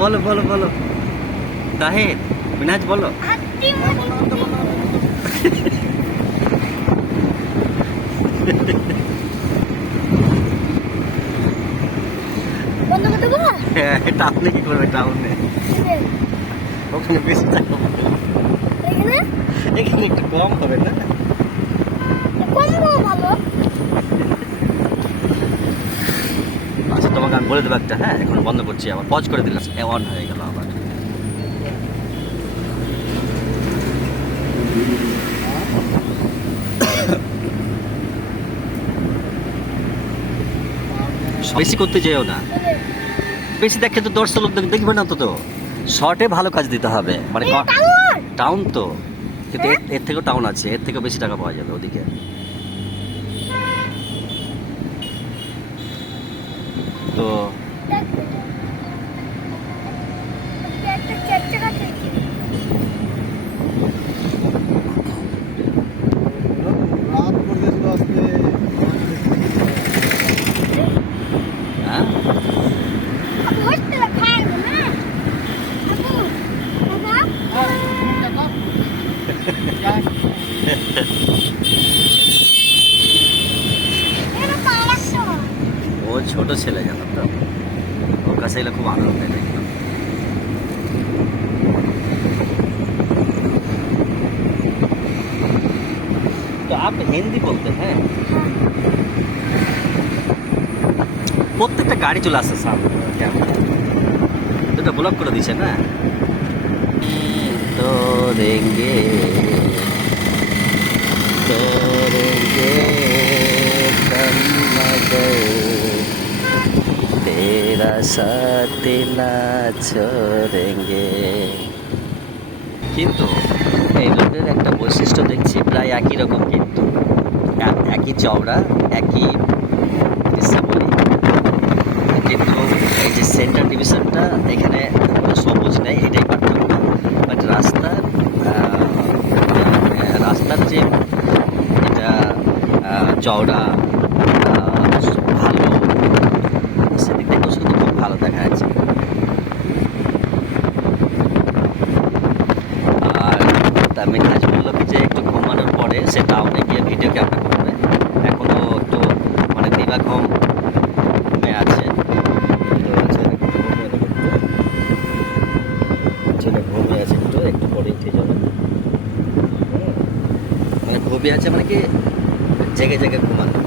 বলো বলো বলো তাহের মিনাজ বলো। টাউনে কি করবে? টাউনে ওখানে বেশি টাকা এখানে একটু কম হবে না? আচ্ছা তোমাকে আমি বলে দেবো একটা। হ্যাঁ এখন বন্ধ করছি, আবার পজ করে দিলাম, অন হয়ে গেল আবার। বেশি করতে যেও না, বেশি দেখে তো দর্শক লোক দেখবে না। তো শর্টে ভালো কাজ দিতে হবে, মানে টাউন তো, কিন্তু এর থেকেও টাউন আছে, এর থেকেও বেশি টাকা পাওয়া যাবে ওদিকে। তো ও ছোট ছেলে জানো তো, ওর কাছে এলে খুব আনন্দ দেয়। तो आप हिंदी बोलते हैं? প্রত্যেকটা গাড়ি চলে আসছে সামনে, দুটো ব্লক করে দিছে না। তোরেঙ্গে তোরেঙ্গে তেরা সাথে না ছোড়েঙ্গে। কিন্তু এই রোডের একটা বৈশিষ্ট্য দেখছি, প্রায় একই রকম, কিন্তু একই চওড়া, একই বলি, কিন্তু এই যে সেন্টার ডিভিশনটা এখানে সবুজ নেই, এটাই পার্থক্য। বাট রাস্তার যে এটা চওড়া ভালো, সেদিক থেকেও শুধু খুব ভালো দেখা যাচ্ছে। আর মিনহাজ বললো কি যে একটু ঘুমানোর পরে সে টাউনে গিয়ে ভিডিও ক্যাপচার করবে। এখনও একটু মানে দিবাঘুম আছে, ছেলে ঘুমে আছে, একটু পরে উঠে যাবে। মানে ঘুমিয়ে আছে মানে কি জেগে জেগে ঘুমানো।